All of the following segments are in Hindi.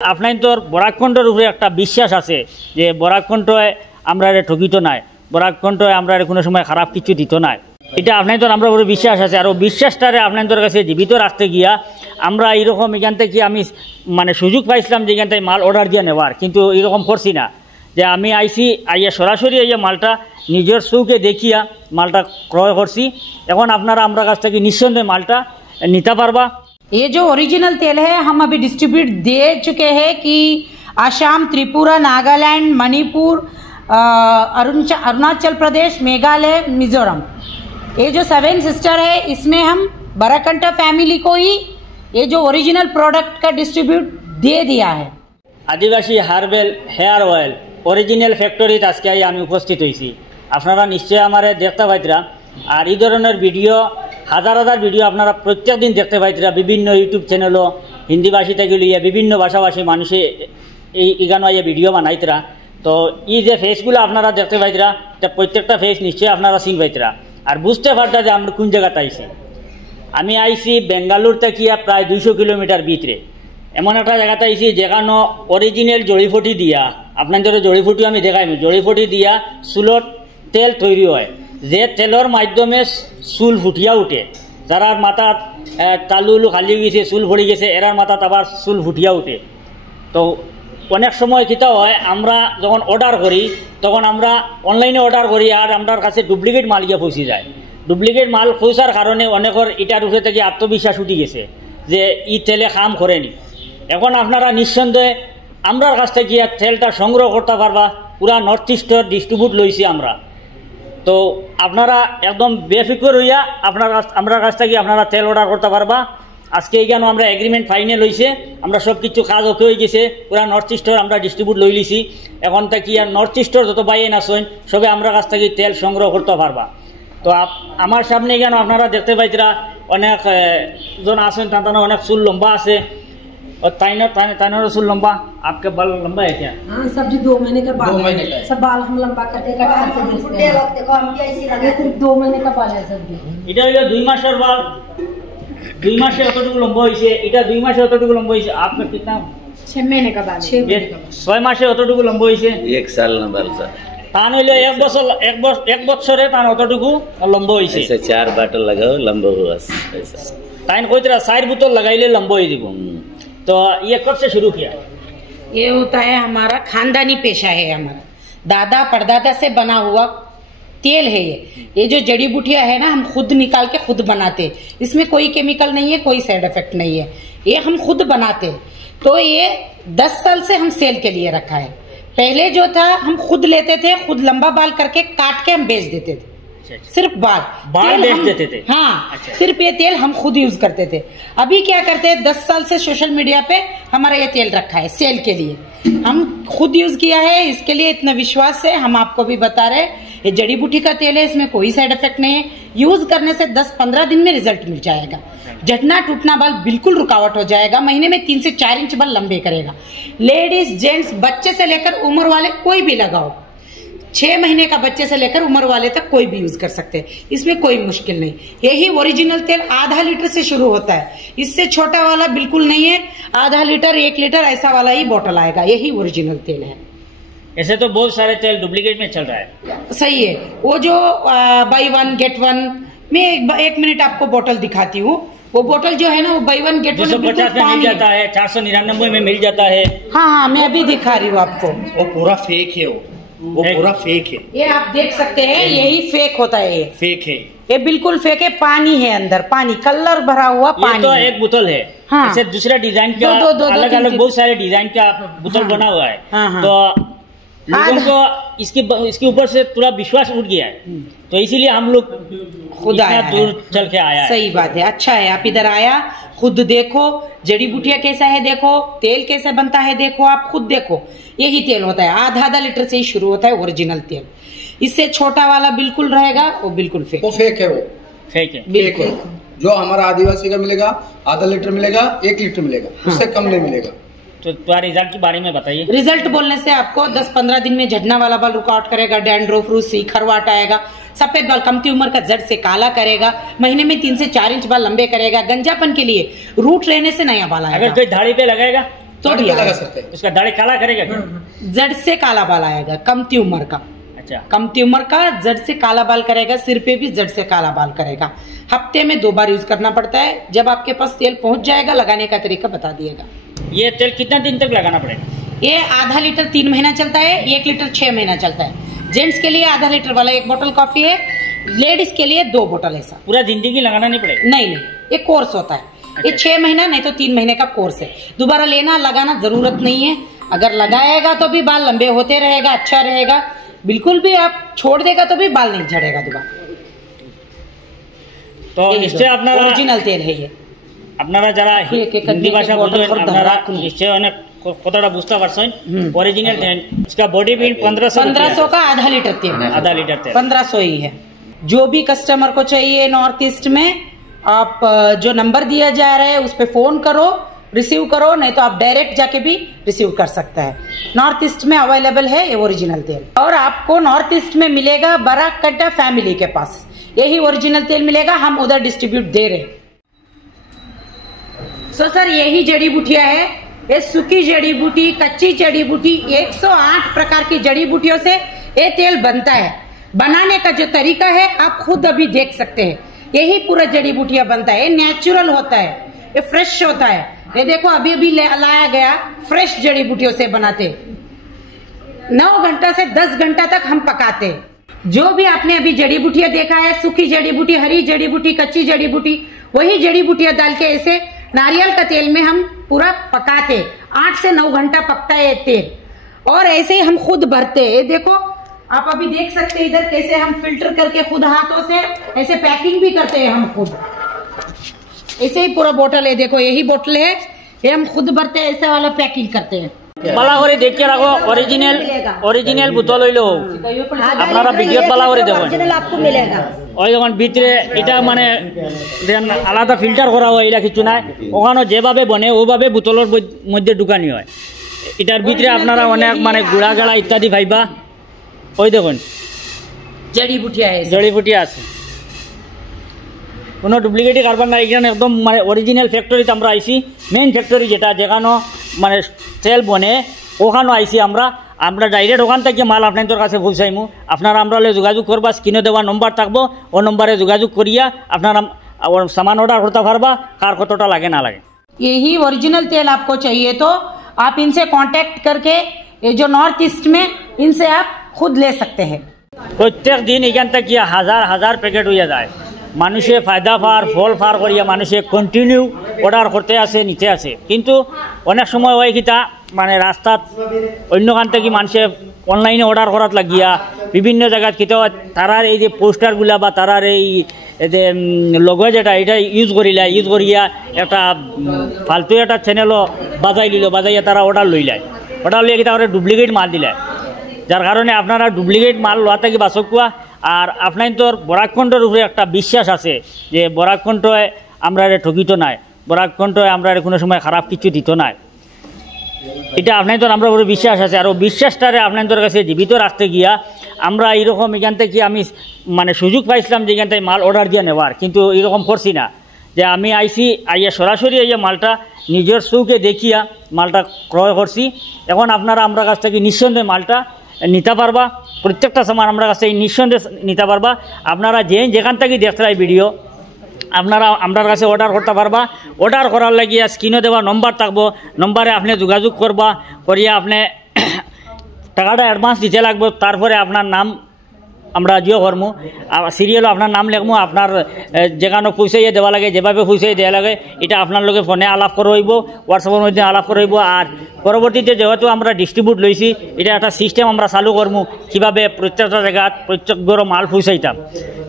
আপনার তো বরাকণ্ঠর উপরে একটা বিশ্বাস আছে যে বরাকণ্ঠয় আমরা ঠকিত নাই, বরাকণ্ঠয় আমরা কোনো সময় খারাপ কিছু দিত নাই, এটা আপনার তো আমরা উপরে বিশ্বাস আছে। আর বিশ্বাসটারে আপনাদের কাছে জীবিত রাখতে গিয়া আমরা এইরকম এখান থেকে আমি মানে সুযোগ পাইছিলাম যে এখান থেকে মাল অর্ডার দিয়ে নেওয়ার, কিন্তু এরকম করছি না যে আমি আইসি আইয়া সরাসরি আইয়া মালটা নিজের চৌকে দেখিয়া মালটা ক্রয় করছি। এখন আপনারা আমরা কাছ থেকে নিঃসন্দেহে মালটা নিতে পারবা। ये जो ओरिजिनल तेल है हम अभी डिस्ट्रीब्यूट दे चुके हैं कि आसाम, त्रिपुरा, नागालैंड, मणिपुर, अरुणाचल प्रदेश, मेघालय, मिजोरम, ये जो 7 सिस्टर है इसमें हम बराकंठा फैमिली को ही ये जो ओरिजिनल प्रोडक्ट का डिस्ट्रीब्यूट दे दिया है। Adivasi herbal hair oil original factory आजके আমি উপস্থিত হয়েছি। আপনারা নিশ্চয় আমারে দেখতে পাইতরা। আর এই ধরনের ভিডিও হাজার হাজার ভিডিও আপনারা প্রত্যেক দিন দেখতে পাইতরা বিভিন্ন ইউটিউব চ্যানেলও হিন্দি ভাষী থেকে লিয়ে বিভিন্ন ভাষাভাষী মানুষে এই এখানে আইয়া ভিডিও বানাইতরা। তো এই যে ফেসগুলো আপনারা দেখতে পাইতরা এটা প্রত্যেকটা ফেস নিশ্চয়ই আপনারা চিন পাইতরা আর বুঝতে পারতা যে আমরা কোন জায়গাটা আইছি। আমি আইছি বেঙ্গালুর থেকে প্রায় 200 কিলোমিটার ভিতরে এমন একটা জায়গাতে আইছি যেখানে অরিজিনাল জড়িফুটি দিয়া আপনাদের জড়িফুটি আমি দেখাই, জড়িফুটি দিয়া চুলত তেল তৈরি হয়, যে তেলের মাধ্যমে চুল ফুটিয়া উঠে। যারা মাথা তালু খালি গেছে, চুল ভরি গেছে, এরার মাথাত আবার চুল ফুটিয়া উঠে। তো অনেক সময় কিতা হয় আমরা যখন অর্ডার করি তখন আমরা অনলাইনে অর্ডার করি আর আমার কাছে ডুপ্লিকেট মাল গিয়ে পৌঁছে যায়। ডুপ্লিকেট মাল পৌঁছার কারণে অনেকের এটার উপরে থেকে আত্মবিশ্বাস উঠে গেছে যে ই তেলে কাম করেনি। এখন আপনারা নিঃসন্দেহে আমরার কাছ থেকে তেলটা সংগ্রহ করতে পারবা। পুরা নর্থ ইস্টের ডিস্ট্রিবিউট লইছি আমরা। তো আপনারা একদম বেফিকর হইয়া আমরা কাছ থেকে আপনারা তেল অর্ডার করতে পারবা। আজকে এইখানে আমরা এগ্রিমেন্ট ফাইনাল হয়েছে, আমরা সব কিছু কাজ ওকে হয়ে গেছে, পুরা নর্থ ইস্টের আমরা ডিস্ট্রিবিউট লই লিছি। এখন থেকে আর নর্থ ইস্টের যত বাইন আসেন সবে আমরা কাছ থেকে তেল সংগ্রহ করতে পারবা। তো আমার সামনে এখানে আপনারা দেখতে পাইতরা অনেক জন আছেন, তাদের অনেক চুল লম্বা আছে और ताइनर चुल लंबा। आपके बाल लंबा है क्या? हाँ, सब जी 2 महीने का बाल है। सब बाल हम लंबा करके कटाते हैं। सिर्फ 2 महीने का बाल है सब जी। এটা হলো 2 মাসের বাল, 2 মাসে কতটুকু লম্বা হইছে, এটা 2 মাসে কতটুকু লম্বা হইছে। আপনার कितना 6 महीने का बाल है। 6 মাসে কতটুকু লম্বা হইছে। 1 साल না বাল স্যার তান হইলো 1 বছরে তান কতটুকু লম্বা হইছে। ऐसे 4 बॉटल लगाओ लंबा हुआ ऐसा। তাইন কইতরা 4 বোতল লাগাইলে লম্বা হই দিব। तो ये कब से शुरू किया? ये होता है हमारा खानदानी पेशा है, हमारा दादा परदादा से बना हुआ तेल है। ये जो जड़ी बूटियां है ना हम खुद निकाल के खुद बनाते, इसमें कोई केमिकल नहीं है, कोई साइड इफेक्ट नहीं है, ये हम खुद बनाते। तो ये 10 साल से हम सेल के लिए रखा है। पहले जो था हम खुद लेते थे, खुद लंबा बाल करके काट के हम बेच देते थे। सिर्फ बाल बेच देते थे। हाँ, सिर्फ ये तेल हम खुद यूज करते थे। अभी क्या करते हैं 10 साल से सोशल मीडिया पे हमारा ये तेल रखा है सेल के लिए, हम खुद यूज किया है, इसके लिए इतना विश्वास है। हम आपको भी बता रहे ये जड़ी बूटी का तेल है, इसमें कोई साइड इफेक्ट नहीं है। यूज करने से 10-15 दिन में रिजल्ट मिल जाएगा। झटना टूटना बाल बिल्कुल रुकावट हो जाएगा। महीने में 3 से 4 इंच बाल लंबे करेगा। लेडीज, जेंट्स, बच्चे से लेकर उम्र वाले कोई भी लगाओ, 6 महीने का बच्चे से लेकर उम्र वाले तक कोई भी यूज कर सकते हैं, इसमें कोई मुश्किल नहीं। यही ओरिजिनल तेल आधा लीटर से शुरू होता है, इससे छोटा वाला बिल्कुल नहीं है। आधा लीटर 1 लीटर ऐसा वाला ही बोतल आएगा, यही ओरिजिनल तेल है। ऐसे तो बहुत सारे तेल डुप्लीकेट में चल रहा है। सही है, वो जो बाई 1 गेट 1 में 1 मिनट आपको बोतल दिखाती हूँ। वो बोतल जो है ना वो बाई 1 गेट 1 250 में मिल जाता है, 499 में मिल जाता है। हाँ हाँ, मैं अभी दिखा रही हूँ आपको। वो पूरा फेक है, वो पूरा फेक है। ये आप देख सकते हैं, यही फेक होता है। ये फेक है, ये बिल्कुल फेक है। पानी है अंदर, पानी कलर भरा हुआ पानी। ये तो एक बोतल है। हाँ। ऐसे दूसरा डिजाइन का अलग अलग बहुत सारे डिजाइन का बोतल बना हुआ है। तो लोगों को इसके ऊपर से थोड़ा विश्वास उठ गया है, तो इसीलिए हम लोग खुद दूर चल के आया। सही बात है, अच्छा है आप इधर आया, खुद देखो जड़ी बूटियां कैसा है, देखो तेल कैसे बनता है, देखो आप खुद देखो। यही तेल होता है, आधा लीटर से ही शुरू होता है ओरिजिनल तेल। इससे छोटा वाला बिल्कुल रहेगा, वो बिल्कुल फेक। वो फेक है, वो फेक है बिल्कुल। जो हमारा आदिवासी का मिलेगा आधा लीटर मिलेगा, 1 लीटर मिलेगा, उससे कम नहीं मिलेगा। तो तुम्हारे रिजल्ट के बारे में बताइए। रिजल्ट बोलने से आपको 10-15 दिन में झड़ना वाला बाल रुकावट करेगा, डैंड्रफ, रूसी, खरवाट आएगा, सफेद बाल कमती उम्र का जड़ से काला करेगा, महीने में 3 से 4 इंच बाल लंबे करेगा, गंजापन के लिए रूट रहने से नया बाल आएगा। अगर कोई दाढ़ी पे लगाएगा तो भी लगा सकते हैं। उसका दाढ़ी काला करेगा क्या? जड़ से काला बाल आएगा, कमती उम्र का। अच्छा, कमती उम्र का जड़ से काला बाल करेगा, सिर पे भी जड़ से काला बाल करेगा। हफ्ते में 2 बार यूज करना पड़ता है। जब आपके पास तेल पहुंच जाएगा, लगाने का तरीका बता दिएगा। ये तेल कितना दिन तक लगाना पड़ेगा? ये आधा लीटर 3 महीना चलता है, 1 लीटर 6 महीना चलता है। जेंट्स के लिए आधा लीटर वाला 1 बोतल कॉफी है, लेडीज के लिए 2 बोतल ऐसा। पूरा जिंदगी लगाना नहीं पड़ेगा? नहीं, ये कोर्स होता है। ये 6 महीना नहीं तो 3 महीने का कोर्स है। दोबारा लेना लगाना जरूरत नहीं है। अगर लगाएगा तो भी बाल लंबे होते रहेगा, अच्छा रहेगा। बिल्कुल भी आप छोड़ देगा तो भी बाल नहीं झड़ेगा दोबारा। तो निश्चय আপনারা অরিজিনাল তেল है ये। আপনারা যারা হিন্দি ভাষা বোঝেন নিশ্চয় অনেক কথাটা বুঝতে পারছেন। অরিজিনাল তেল, इसका बॉडी बिल 1500 का आधा लीटर तेल, आधा लीटर तेल 1500 ही है। जो भी कस्टमर को चाहिए नॉर्थ ईस्ट में, आप जो नंबर दिया जा रहा है उस पे फोन करो, रिसीव करो, नहीं तो आप डायरेक्ट जाके भी रिसीव कर सकता है। नॉर्थ ईस्ट में अवेलेबल है ये ओरिजिनल तेल। और आपको नॉर्थ ईस्ट में मिलेगा बराकट्टा फैमिली के पास, यही ओरिजिनल तेल मिलेगा। हम उधर डिस्ट्रीब्यूट दे रहे। सो सर, यही जड़ी बूटियां है। ये सूखी जड़ी बूटी, कच्ची जड़ी बूटी, 108 प्रकार की जड़ी बूटियों से ये तेल बनता है। बनाने का जो तरीका है आप खुद अभी देख सकते हैं। यही पूरा जड़ी बूटियां बनता है। ये नेचुरल होता है, ये फ्रेश होता है। ये देखो अभी अभी लाया गया फ्रेश जड़ी बूटियों से बनाते। 9 घंटा से 10 घंटा तक हम पकाते। जो भी आपने अभी जड़ी बूटियां देखा है, सूखी जड़ी बूटी, हरी जड़ी बूटी, कच्ची जड़ी बूटी, वही जड़ी बूटियां डाल के ऐसे नारियल का तेल में हम पूरा पकाते। 8 से 9 घंटा पकता है ये तेल। और ऐसे ही हम खुद भरते। ये देखो आप अभी देख सकते हैं इधर कैसे हम फिल्टर करके खुद हाथों से ऐसे पैकिंग भी करते हैं हम खुद। ऐसे ही पूरा बोतल है, देखो यही बोतल है, ये हम खुद भरते हैं, ऐसे वाला पैकिंग करते हैं। বালা করে দেখে রাখো, অরিজিনাল বোতল হইলো আপনারা ভিডিও বালা করে দেখুন। ওই যখন ভিতরে এটা মানে আলাদা ফিল্টার করা হয়, এটা কিছু নাই। ওখানে যেভাবে বনে ওইভাবে বোতলের মধ্যে ঢুকানি হয়। এটার ভিতরে আপনারা অনেক মানে গুড়া গাড়া ইত্যাদি পাইবা। ওই দেখুন জড়িবুটি আছে, কোনো ডুপ্লিকেটই কারবার না। এখানে একদম মানে অরিজিনাল ফ্যাক্টরিতে আমরা আইছি। মেইন ফ্যাক্টরি যেখানে মানে তেল বনে ওখানে আইছি আমরা। ডাইরেক্ট ওখান থেকে মাল আপনাদের কাছে পৌঁছাইমু। আপনারা আমরা যোগাযোগ করবা, স্ক্রিনে দেওয়া নম্বর থাকবো, ও নম্বরে যোগাযোগ করিয়া আপনারা সামান অর্ডার করতে পারবা, কার কতটা লাগে না লাগে। यही ओरिजिनल तेल आपको चाहिए तो आप इनसे कांटेक्ट करके ये जो नॉर्थ ईस्ट में इनसे आप खुद ले सकते हैं। প্রত্যেক দিন এখান থেকে হাজার হাজার প্যাকেট হইয়া যায়। মানুষে ফায়দা পার ফল ফার করিয়া মানুষে কন্টিনিউ অর্ডার করতে আছে, নিতে আছে। কিন্তু অনেক সময় হয় কিতা মানে রাস্তাত অন্যখান থেকে মানুষে অনলাইনে অর্ডার করাত লাগিয়া বিভিন্ন জায়গাত কিতা তারার এই যে পোস্টারগুলা বা তারার এই যে লোগো যেটা এটা ইউজ করিয়া একটা ফালতু একটা চ্যানেলও বাজাইয়া তারা অর্ডার লইলায়। অর্ডার লইয়া কিতা করে ডুপ্লিকেট মাল দিলায়। যার কারণে আপনারা ডুপ্লিকেট মাল লওয়া থেকে বাঁচকুয়া। আর আপনার তোর বরাকণ্ঠর উপরে একটা বিশ্বাস আছে যে বরাকণ্ঠয় আমরা ঠকিত নাই, বরাকণ্ঠয় আমরা কোনো সময় খারাপ কিছু দিত নাই। এটা আপনার তোর আমরা উপরে বিশ্বাস আছে। আর বিশ্বাসটারে আপনাদের কাছে জীবিত রাখতে গিয়া আমরা এইরকম এখান থেকে আমি মানে সুযোগ পাইছিলাম যে এখান থেকে মাল অর্ডার দিয়ে নেওয়ার, কিন্তু এরকম করছি না। যে আমি আইয়া সরাসরি আইয়া মালটা নিজের চৌকে দেখিয়া মালটা ক্রয় করছি। এখন আপনারা আমরা কাছ থেকে নিঃসন্দেহে মালটা নিতে পারবা। প্রত্যেকটা সামান আমরা কাছে নিঃসন্দেহে নিতে পারবা। আপনারা যেখান থেকে দেখতে পাই ভিডিও আপনারা আমার কাছে অর্ডার করতে পারবা। অর্ডার করার লাগিয়া স্ক্রিনে দেওয়া নম্বর থাকবো, নম্বরে আপনি যোগাযোগ করবা, করিয়া আপনি টাকাটা অ্যাডভান্স দিতে লাগবে। তারপরে আপনার নাম আমরা জিও করমু, সিরিয়ালও আপনার নাম লিখবো, আপনার যেখানে পৌঁছাইয়ে দেওয়া লাগে, যেভাবে পৌঁছাই দেওয়া লাগে এটা আপনার লগে ফোনে আলাপ করে হইব, হোয়াটসঅ্যাপের মধ্যে আলাপ করে হইব। আর পরবর্তীতে যেহেতু আমরা ডিস্ট্রিবিউট লইছি, এটা একটা সিস্টেম আমরা চালু করমু কীভাবে প্রত্যেকটা জায়গাত প্রত্যেক গরো মাল পৌঁছাইতাম।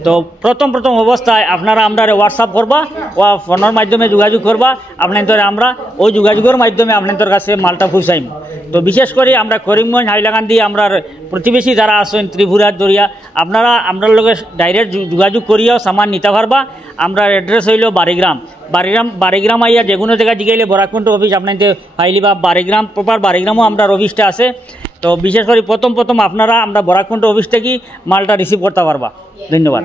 তো প্রথম অবস্থায় আপনারা আমরা হোয়াটসঅ্যাপ করবা ও ফোনের মাধ্যমে যোগাযোগ করবা। আপনাদের আমরা ওই যোগাযোগের মাধ্যমে আপনাদের কাছে মালটা পৌঁছাইম। তো বিশেষ করে আমরা করিমগঞ্জ হাইলাকান্দি আমরা প্রতিবেশী যারা আছেন ত্রিপুরার দরিয়া, আপনারা আমরা লগে ডাইরেক্ট যোগাযোগ করিয়াও সামান নিতে পারবা। আমরা অ্যাড্রেস হইল বারিগ্রাম আইয়া যে কোনো জায়গায় জিগাইলে বরাকণ্ঠ অফিস আপনাদের ফাইলি বা বারিগ্রাম প্রপার বারিগ্রামও আমরা অফিসটা আছে। তো বিশেষ করে প্রথম আপনারা আমরা বরাকণ্ঠ অফিস থেকে মালটা রিসিভ করতে পারবা। ধন্যবাদ।